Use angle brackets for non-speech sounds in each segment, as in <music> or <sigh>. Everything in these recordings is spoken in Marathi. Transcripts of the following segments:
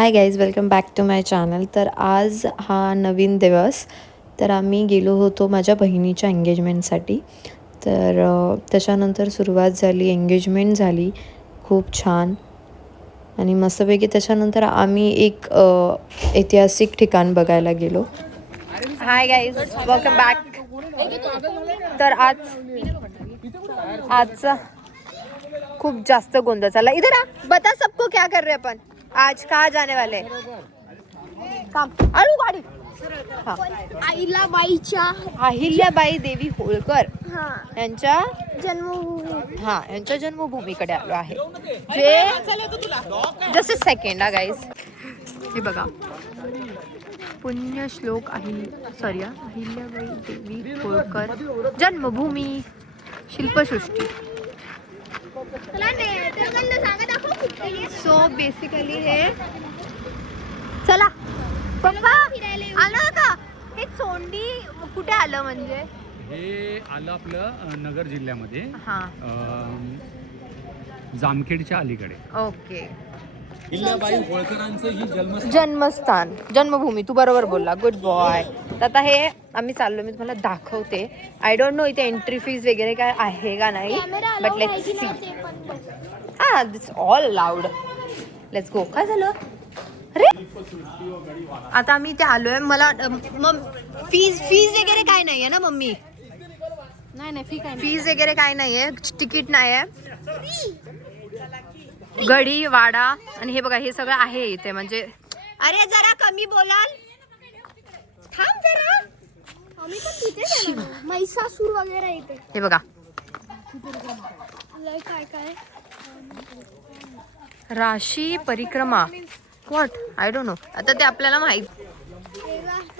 Hi guys welcome back to my channel तर आज हा नवीन दिवस. तर आम्ही गेलो होतो माझ्या बहिणीच्या एंगेजमेंटसाठी तर त्याच्यानंतर सुरुवात झाली एंगेजमेंट झाली. खूप छान. आणि मस्तपैकी त्याच्यानंतर आम्ही एक ऐतिहासिक ठिकाण बघायला गेलो. हाय गाईज वेलकम बॅक तर आज आजचा खूप जास्त गोंधळ चालला. इधर बता सबको क्या कर रहे अपन? आज कहा जाने वाले? काम अळू गाडी। हा. आईला बाईच्या अहिल्याबाई देवी होळकर हा. यांच्या जन्मभूमी. हा यांच्या जन्मभूमीकडे आलो आहे. जे जस्ट सेकंड हा गाईज हे बघा. पुण्यश्लोक अहिल सॉरी अहिल्याबाई देवी होळकर जन्मभूमी शिल्पसृष्टी. सो बेसिकली हे चला पप्पा आलं का? हे चोंडी कुठे आलं म्हणजे? हे आलं आपलं नगर जिल्ह्यामध्ये. हा. जामखेडच्या अलीकडे. ओके. हिल्याबाई होळकरांचं ही जन्म जन्मस्थान जन्मभूमी तू बरोबर बोलला गुड बॉय तर आता हे आम्ही चाललो मी तुम्हाला दाखवते. आय डोंट नो इथे एंट्री फीज वगैरे काय आहे का नाही बट लेट्स सी हा that's all loud let's go काय झालं? अरे! आता आम्ही इथे आलोय. मला फीज फीज वगैरे काय नाहीये ना मम्मी? नाही नाही आहे फीज वगैरे काय नाहीये. तिकीट नाही आहे गडी वाडा आणि हे बघा हे सगळं आहे इथे. म्हणजे अरे जरा कमी बोलाल. थांब जरा. म्हैसासूर वगैरे हे बघा. काय काय? राशी परिक्रमा. वॉट आय डोंट नो आता ते आपल्याला माहीत.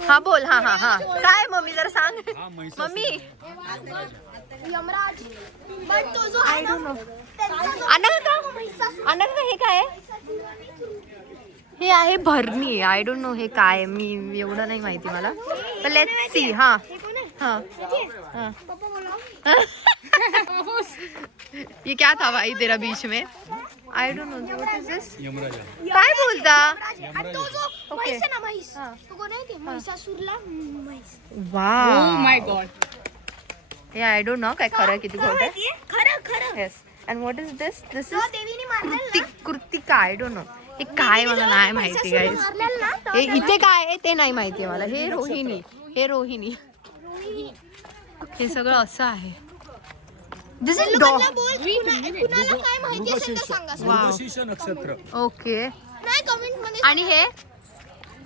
हा बोल. हा हा हा. काय मम्मी जरा सांग. मम्मी. यमराज. पण तो जो आहे ना त्यांचा जो अनंता हे काय आहे? हे आहे भरणी. आय डोंट नो हे काय आहे. मी एवढं नाही माहिती मला. लेट सी हा. हे। हा? हा ये क्या था भाई तेरा बीच में? I don't know what is this Yamraja. काय बोलता? आणि तो जो ओके. म्हैस आहे ना म्हैस हा. तो कोण आहे ते? म्हैसासूरला म्हैस वाव हे आय डोंट नो काय खरं किती खोटं? खरं खरं. Yes and what is this this is Kritik Kritika I don't know हे काय मला नाही माहिती तेव्हा हे इथे काय आहे ते नाही माहिती मला. हे रोहिणी हे रोहिणी. हे सगळं असं आहे. दिस इज लोकांना बोल कुणा- कुणाला काय माहिती असेल तर सांगा सर. मृगशीर्ष नक्षत्र. ओके. नाही कमेंटमध्ये आणि हे?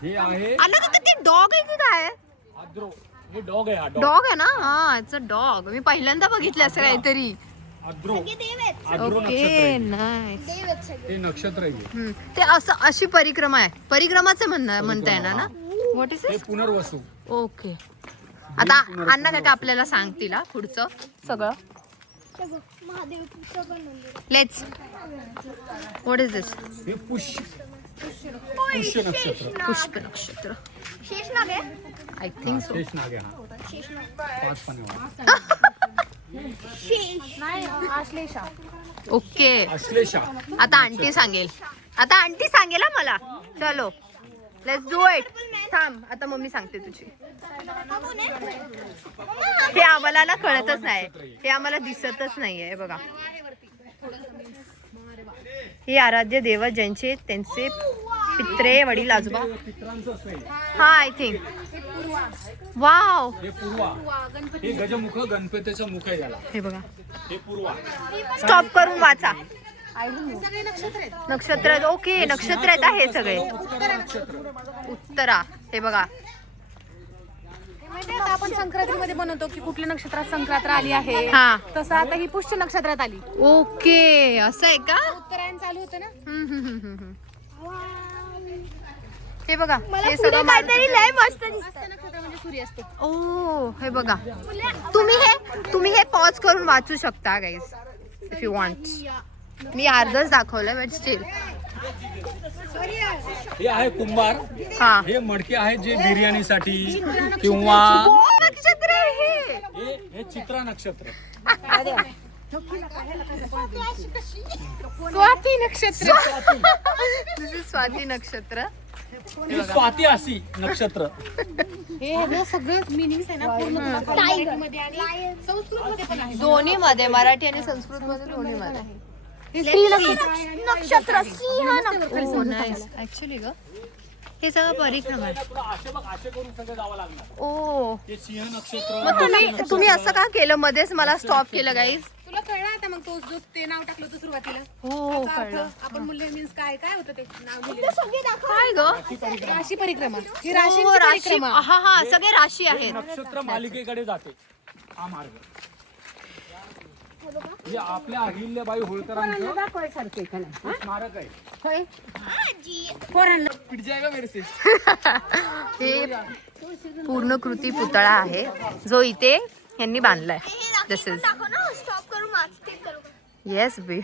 हे आहे आलं का ते डॉग आहे की काय? आद्रो. हे डॉग आहे हा डॉग डॉग आहे ना? हा इट्स अ डॉग मी पहिल्यांदा बघितलं असं काहीतरी. आद्रो. सगळे देव आहेत आद्रो नक्षत्र ओके आहे. नाईस देव आहेत सगळे. हे नक्षत्र आहे. ते असं अशी परिक्रमा आहे. परिक्रमाचं म्हणणं म्हणता येणार ना? व्हॉट इज हे पुनर्वसू. ओके आता अण्णा काका आपल्याला सांगतील हा पुढचं सगळं. लेट्स व्हॉट इज दिस हे पुष्य. पुष्य नक्षत्र. पुष्प नक्षत्र. शेषनाग आहे? आय थिंक सो आहे हा. पाच आश्लेषा. ओके आता आंटी सांगेल. आता आंटी सांगेल हा मला. चलो. लेट्स डू इट थांब आता मम्मी सांगते तुझी. हे आम्हाला ना कळतच नाही. हे आम्हाला दिसतच नाहीये हे बघा. हे आराध्य देव ज्यांचे त्यांचे पित्रे वडील आजोबा. हा आय थिंक वाव हे पूर्वा. गजमुख गणपतीचं मुख आहे हे बघा. हे पूर्वा. स्टॉप करून वाचा. नक्षत्र ओके नक्षत्र आहेत हा हे सगळे. उत्तरा. नक्षत्र उत्तरा हे बघा. माहितीये का? आपण संक्रांतीमध्ये बनवतो की कुठल्या नक्षत्रात संक्रांत आली आहे. हा. तसं आता ही पुष्य नक्षत्रात आली. ओके असं आहे का? उत्तरायण चालू होतं ना? हम्म, हम्म, हम्म, हम्म, हम्म. हे बघा मला हे सगळं काहीतरी लय मस्त दिसत. नक्षत्र म्हणजे सूर्यास्त ओ हे बघा. तुम्ही हे तुम्ही हे पॉज करून वाचू शकता गाईज इफ यू. वॉन्ट मी अर्धच दाखवलं बट स्टील हे आहे कुंभार. हा. हे मडके आहेत जे बिर्याणीसाठी किंवा ओ, नक्षत्र आहे. हे. हे हे चित्रा नक्षत्र. स्वाती नक्षत्र. स्वाती. नक्षत्र. ही स्वाती अशी नक्षत्र. हे हे सगळं मिनिंग आहे ना पूर्ण तुम्हाला मराठीमध्ये आणि संस्कृतमध्ये पण आहे दोन्ही मध्ये मराठी आणि संस्कृत मध्ये दोन्ही मध्ये हे नक्षत्र नक्षत्र सिंह नक्षत्र ऍक्च्युली ग. हे सगळं परिक्रमा आहे. पुढं असे बघ असे करून सगळं जावं लागणार. ओ. हे सिंह नक्षत्र मग तुम्ही तुम्ही असं का केलं मध्येच मला स्टॉप केलं. गाईज तुला कळलं आता मग तो जो ते नाव टाकलं होतं सुरुवातीला? हो त्याचा अर्थ, कळलं. आपण मूल्य मीन्स काय? काय होतं ते नाव लिहिलेलं? काय ग. राशी परिक्रमा. ही हो, राशींची राशी परिक्रमा. हा हा सगळे राशी आहेत. नक्षत्र मालिकेकडे जाते. हा मार्ग. हे आपल्या अहिल्याबाई होळकरांचं हे? स्मारक आहे. हे <laughs> पूर्ण कृती पुतळा आहे जो इथे यांनी बांधलाय. दिस इज येस बी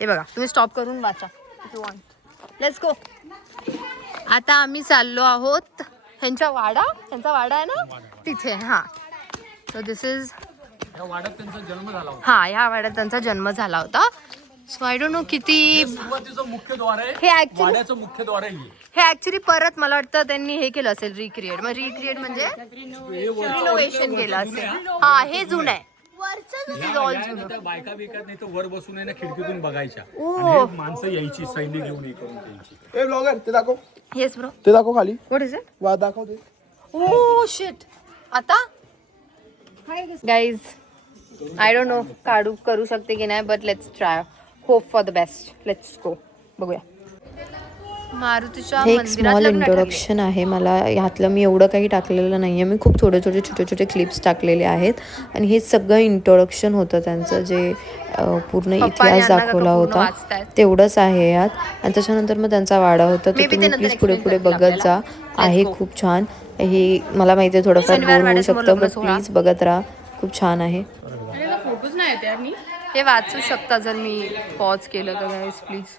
हे बघा तुम्ही स्टॉप करून वाचा यू वॉन्ट लेट्स गो आता आम्ही चाललो आहोत ह्यांच्या वाडा ह्यांचा वाडा आहे ना? तिथे हा. सो दिस इज हा ह्या वाड्यात त्यांचा जन्म झाला होता. सो आय डोंट नो किती हे सुरुवातीचं मुख्य द्वार आहे. हे ऍक्च्युली वाड्याचं मुख्य द्वार आहे हे. हे ऍक्च्युली परत मला वाटतं त्यांनी हे केलं असेल रिक्रिएट मग रिक्रिएट म्हणजे हे रिनोव्हेशन केलं असेल. हा हे जुनं आहे. या- या बायका बिका नाही तर वर बसून आहे ना खिडकीतून बघायच्या. ओ. आणि माणसं यायची सैनिक घेऊन हे करून त्यांची. ए ब्लॉगर ते दाखव. येस ब्रो ते दाखव खाली. व्हॉट इज इट वा दाखव ते. ओ शिट आता? गाईज आय डोंट नो काढू करू शकते की नाही but let's try hope for the best let's go बघूया मारुतीच्या हे एक स्मॉल. इंट्रोडक्शन आहे. मला ह्यातलं मी एवढं काही टाकलेलं नाही आहे मी खूप छोटे छोटे छोटे छोटे क्लिप्स टाकलेले आहेत. आणि हे सगळं इंट्रोडक्शन होतं त्यांचं जे पूर्ण इतिहास दाखवला होता? तेवढंच आहे यात. आणि त्याच्यानंतर मग त्यांचा वाडा होता. तर ते तुम्ही प्लीज पुढे पुढे बघत जा. आहे. खूप छान. हे मला माहिती आहे थोडंफार बोर होऊ शकतं बट. प्लीज बघत राहा. खूप छान आहे. फोटोच नाही मी. हे वाचू शकता जर मी पॉज केलं तर गाईज प्लीज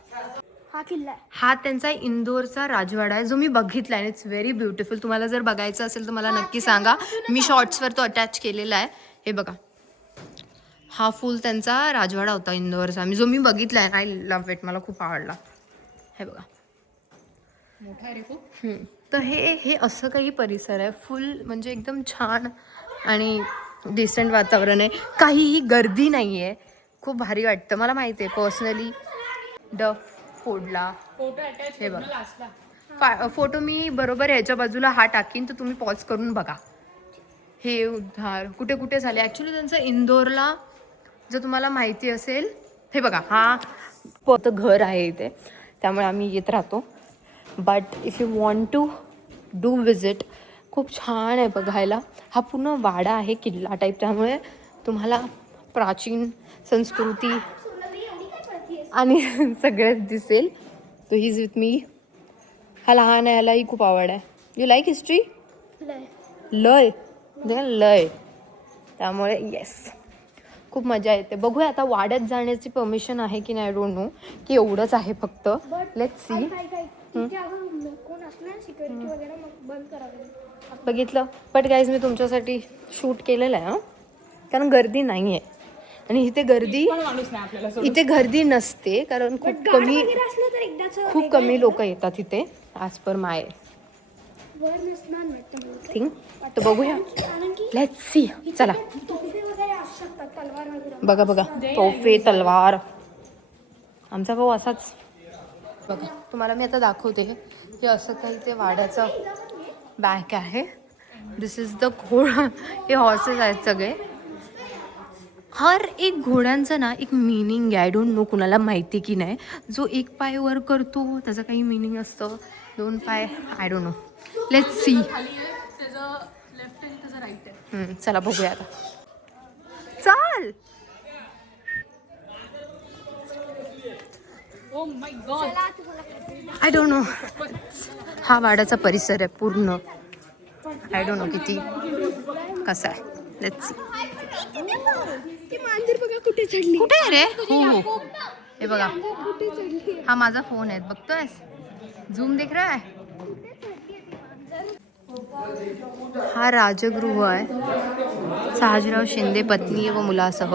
हा किल्ला आहे. हा त्यांचा इंदोरचा राजवाडा आहे जो मी बघितला आहे इट्स व्हेरी ब्युटिफुल तुम्हाला जर बघायचं असेल तर मला नक्की सांगा. मी शॉर्ट्सवर तो अटॅच केलेला आहे. हे बघा. हा फुल त्यांचा राजवाडा होता इंदोरचा. मी जो मी बघितला आहे आय लव्ह इट मला खूप आवडला. हे बघा. मोठा आहे रे खूप. तर हे हे असं काही परिसर आहे. फुल म्हणजे एकदम छान आणि डिसेंट वातावरण आहे. काहीही गर्दी नाही आहे खूप भारी वाटतं. मला माहिती आहे पर्सनली डफ फोडला. हे बघ. फोटो मी बरोबर ह्याच्या बाजूला हा टाकीन तर तुम्ही पॉज करून बघा. हे उद्धार. कुठे कुठे झाले? ॲक्च्युली त्यांचं इंदोरला जर तुम्हाला माहिती असेल हे बघा हा पोत घर आहे इथे. त्यामुळे आम्ही येत राहतो. But if you want to do visit खूप छान आहे बघायला. हा पूर्ण वाडा आहे किल्ला टाईप त्यामुळे तुम्हाला प्राचीन संस्कृती आणि <laughs> सगळंच दिसेल. तो हिज विथ मी हा लहान आहे ह्यालाही खूप आवड आहे. यू लाईक हिस्ट्री लय. म्हणजे लय. त्यामुळे येस खूप मजा येते. बघूया आता वाड्यात जाण्याची परमिशन आहे की नाही डोंट नो की एवढंच आहे फक्त. लेट सी बघितलं. बट गाईज मी तुमच्यासाठी शूट केलेलं आहे हां. कारण गर्दी नाही आहे आणि इथे गर्दी माणूस नाही आपल्याला इथे गर्दी नसते कारण खूप कमी असलं तर एकदाच खूप कमी लोक येतात इथे ॲज पर माय. थिंग तर बघूया. कारण की लेट सी चला. बघा बघा. तोफे तलवार. आमचा भाऊ असाच. बघा तुम्हाला मी आता दाखवते हे असं काही ते वाड्याचं बॅक आहे. दिस इज द घोड. हे हॉर्सेस आहेत सगळे. हर एक घोड्यांचं ना एक मिनिंग आहे. आय डोंट नो कुणाला माहिती की नाही. जो एक पाय वर करतो त्याचं काही मिनिंग असतं. दोन पाय I don't know let see चला बघूया आता. चाल! ओ my god I don't know हा वाड्याचा परिसर आहे पूर्ण. आय डोंट नो किती. कसा आहे? लेट्स बघा कुठे चढली कुठे आहे रे? हो हो. हे बघा. कुठे हा माझा फोन आहे. बघतोयस? झूम देख रहा है? हा राजगृह आहे. शहाजीराव शिंदे पत्नी व मुलासह.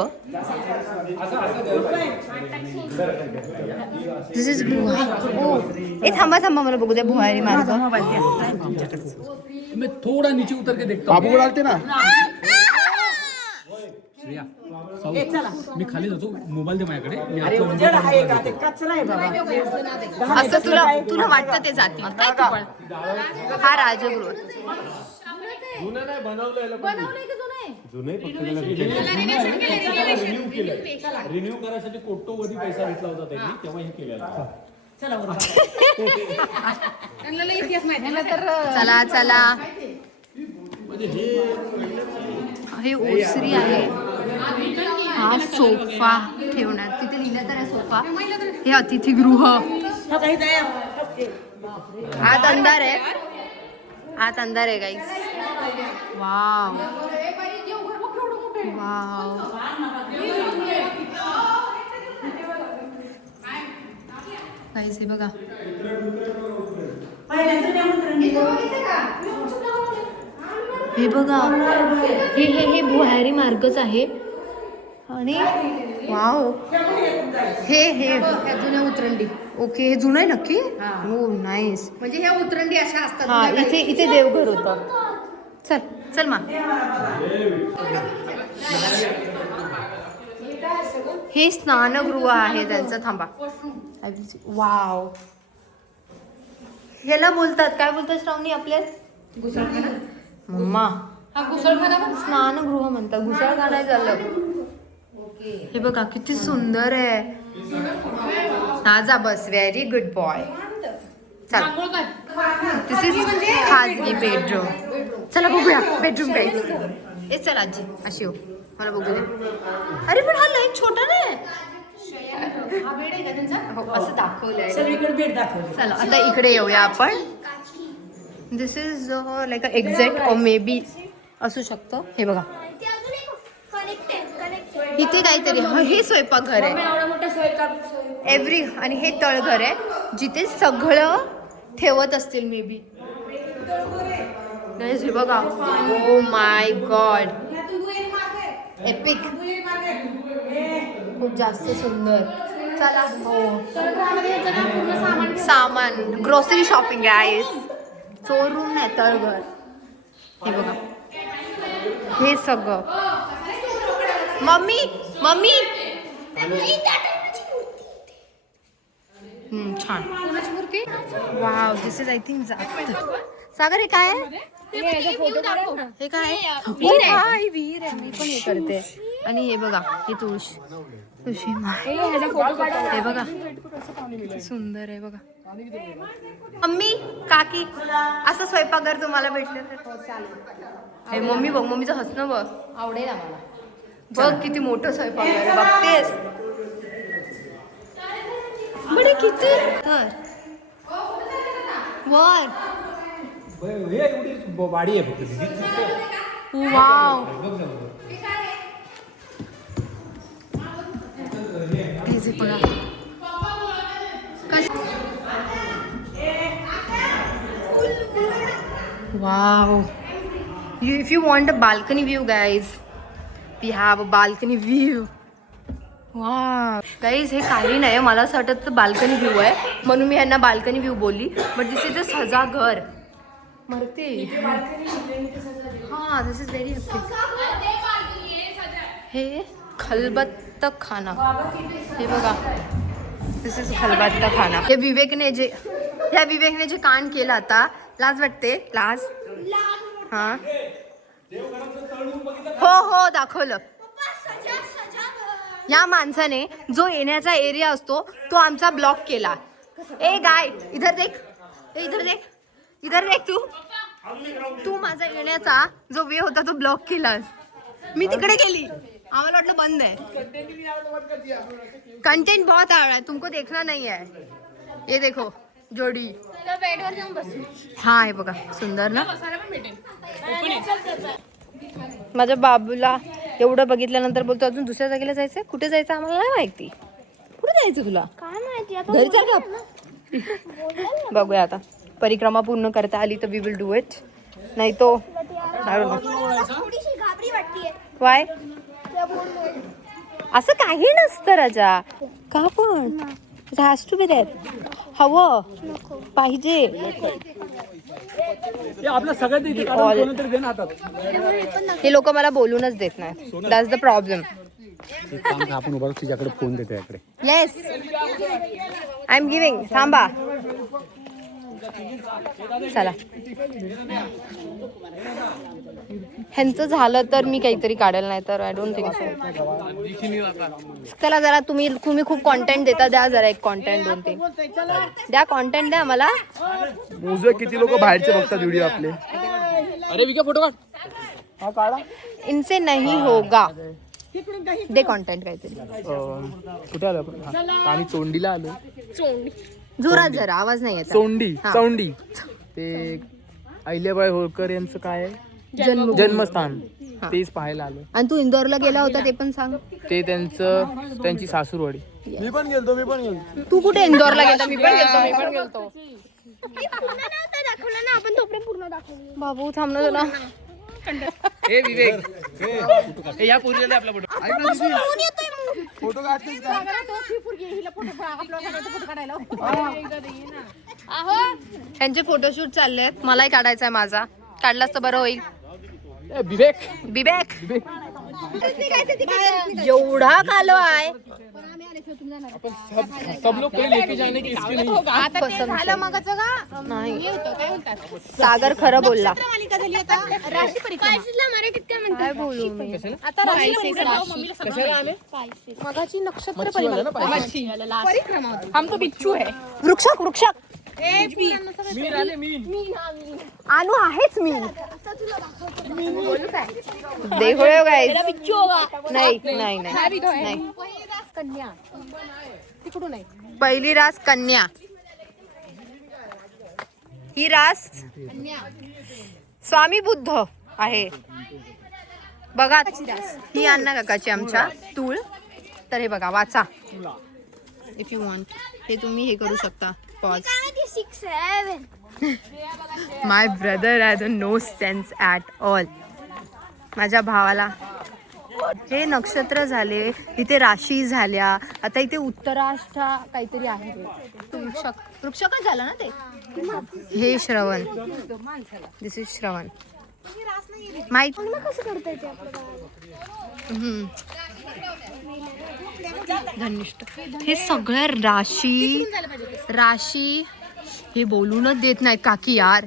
दिस इज़ ओ ए थांबा थांबा मला बघू द्या भुहारी मार्ग मैं थोड़ा नीचे उतर के देखता. बाबू डालते ना. मी खाली जातो. मोबाईल दे माझ्याकडे. मी आपला व्हिडिओ असं तुला तुला वाटतं ते जातील. काय तू पण? हा राजगृह. रिन्यू करायसाठी कोट्टोवधी पैसा घेतला होता त्यांनी तेव्हा हे केलेलं आहे. चला. चला हे ओसरी आहे. हा सोफा ठेवण्यात तिथे लिहिलं तर सोफा. हे अतिथीगृह आत अंधार आहे. आत अंधार आहे गाईस वाव वाव गाईस हे बघा. हे बघा. हे हे हे भुहारी मार्गच आहे. आणि वाव. हे हे त्या जुन्या उतरंडी. ओके हे जुनं आहे नक्की? हो. नाईस म्हणजे ह्या उतरंडी अशा असतात. हा इथे इथे देवघर होतं. चल चल मा. हे स्नानगृह आहे त्यांचं थांबा. वाव. ह्याला बोलतात. काय बोलतात श्रावणी आपल्यात घुसळखाना मम्मा हा घुसळखाना पण. स्नानगृह म्हणतात. घुसळखाना झालं. हे बघा किती सुंदर आहे. हा जा बस व्हेरी गुड बॉय चल. दिस इज खाजगी बेडरूम चला बघूया बेडरूम गाईज ए चल आजी अशी हो. मला बघू दे. अरे पण हा लाईन छोटा नाही. हा असं दाखवलंय. चला आता इकडे येऊया आपण. This is like a exact or maybe असू शकतं. हे बघा. इथे काहीतरी हा, हे स्वयंपाकघर आहे. एव्हरी आणि हे तळघर आहे जिथे सगळं ठेवत असतील मे बी बघा. ओ माय गॉड एपिक खूप जास्त सुंदर. चला हो. सामान. ग्रोसरी शॉपिंग आहे चोरून नाही तळघर. हे बघा. हे सगळं. Mummy mummy. छान. Wow this is I think जात. सागर हे काय आहे? हे काय विहीर आहे? मी पण हे करते. आणि हे बघा हे तुळश. तुळशी हे बघा. सुंदर आहे बघा. मम्मी काकी असं स्वयंपाकघर तुम्हाला भेटलं तर? हे मम्मी बघ मम्मीचं हसणं बघ. आवडेल आम्हाला. बघ किती मोठं स्वयंपाकघर आहे. बघतेस. बडे किती? तर. वर. हे वाडी आहे फक्त. वाव. बघा wow. You if you want a balcony view we have a balcony view वा हे काही नाही. मला असं वाटत बाल्कनी व्ह्यू आहे. म्हणून मी यांना बाल्कनी व्ह्यू बोलली. बट दिस इज अ सजा घर. मरते. हा दिस इज व्हेरी हे खलबत्त खाना. हे बघा. दिस इज खलबत्त खाना. हे विवेकने जे ह्या विवेकने जे कान केलं आता लाज वाटते? लाज? हा? हो हो दाखवलं. या माणसाने जो येण्याचा एरिया असतो तो आमचा ब्लॉक केला. ए गाय इधर देख. ए इधर देख. इधर देख तू. तू माझा येण्याचा जो वे होता तो ब्लॉक केलास. मी तिकडे गेली. आम्हाला वाटलं बंद आहे. कंटेंट बहुत आ रहा है तुमको देखना नहीं है. ये देखो. जोडी. बेडवर जाऊन बसू. हा हे बघा सुंदर ना? माझ्या बाबूला एवढं बघितल्यानंतर बोलतो अजून दुसऱ्या जागेला जायचंय? कुठे जायचं आम्हाला नाही माहिती. कुठे जायचं तुला? काय माहिती आता घरी चल बघूया आता. परिक्रमा पूर्ण करता आली तर वी विल डू इट नाही तो बोलमुळे. असं काही नसतं राजा. का पण? हॅज टू बी देत हवं. पाहिजे. हे सगळ्यात हे लोक मला बोलूनच देत नाही दॅट्स द प्रॉब्लेम एक काम कर, आपण उभा तिच्याकडे फोन देतो याकडे. येस आय एम गिविंग थांबा. चला. ह्यांचं झालं तर मी काहीतरी काढेल नाही तर आय डोंट थिंक सो चला जरा तुम्ही तुम्ही खूप कॉन्टेंट देता द्या जरा एक कॉन्टेंट दोन तीन. द्या कॉन्टेंट द्या मला. मोजूया किती लोक बाहेरचे बघतात व्हिडिओ आपले. अरे विका फोटो काढ. इनसे नहीं होगा. दे कॉन्टेंट काहीतरी. कुठे आलो आम्ही चोंडीला आलो. जोरात जरा आवाज नाही येत. चोंडी हा. चौंडी ते अहिल्याबाई होळकर यांचं काय आहे? जन्म जन्मस्थान. तेच पाहायला आलो आणि तू इंदोरला गेला होता ते पण सांग. ते त्यांचं त्यांची सासूरवाडी. मी पण गेलतो मी पण गेलतो. तू कुठे इंदोरला गेला मी पण गेलतो मी पण गेलतो. मी पूर्ण नव्हतं दाखवलं ना आपण तोपर्यंत पूर्ण दाखवलं. बाबू थांब ना जरा. ए विवेक. ए, या पोरीला आपला फोटो फोटो काढतेस का? त्यांचे फोटोशूट चालले आहेत मलाही काढायचा आहे माझा. काढलास तर बरं होईल. ए, विवेक. बिबॅक एवढा कालो आहे. सब लोग कहीं लेके जाने की इसके नहीं आता ते झालं मगाचं का नाही. हे होतं काय म्हणतात सागर खरं बोलला. मालिका झाली आता. राशी परिक्रमा. मराठीत काय म्हणतात? काय बोलू मी? आता राशी मगाची नक्षत्र परिक्रमा. मच्छी. परिक्रमा होती. हम तो बिच्छू है वृक्षक वृक्षक. आणू आहेच मी. देखो गाईस नाही नाही. नाही नाही. पहिली रास कन्या. तिकडून आहे पहिली रास कन्या. ही रास स्वामी बुद्ध आहे. बघा ही अण्णा काकाची आमच्या तूळ. तर हे बघा वाचा. इफ यू वॉन्ट हे तुम्ही हे करू शकता. Six seven my brother has a no sense at all माझ्या भावाला. हे नक्षत्र झाले इथे राशी झाल्या आता इथे उत्तराष्टा काहीतरी आहे. वृक्षक वृक्षकच झालं ना ते? हे श्रवण. दिस इज श्रवण. माहीत कसं करता. धनिष्ठ हे सगळ्या राशी राशी हे बोलूनच देत नाहीत काकी यार.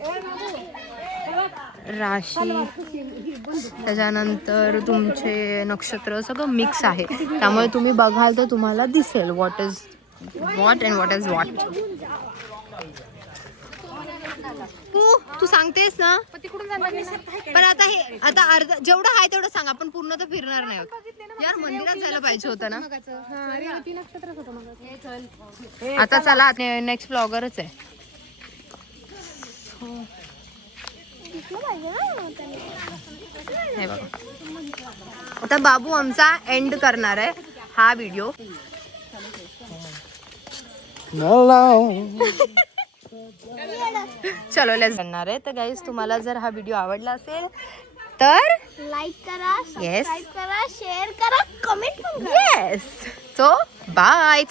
राशी त्याच्यानंतर तुमचे नक्षत्र सगळं मिक्स आहे. त्यामुळे तुम्ही बघाल तर तुम्हाला दिसेल what is what and what is what तू तू सांगतेस ना? पण आता हे आता अर्ध जेवढं आहे तेवढं सांग आपण पूर्ण तर फिरणार नाही आहोत. यार मंदिरात जायला पाहिजे होतं ना? आता चला नेक्स्ट ब्लॉगरच आहे. हे बघा. आता बाबू आमचा एंड करणार आहे हा व्हिडिओ <laughs> चलो लेट्स करणार आहे. तर गाईज तुम्हाला जर हा व्हिडिओ आवडला असेल तर लाईक करा. सबस्क्राईब करा शेअर करा कमेंट पण करा. Yes so bye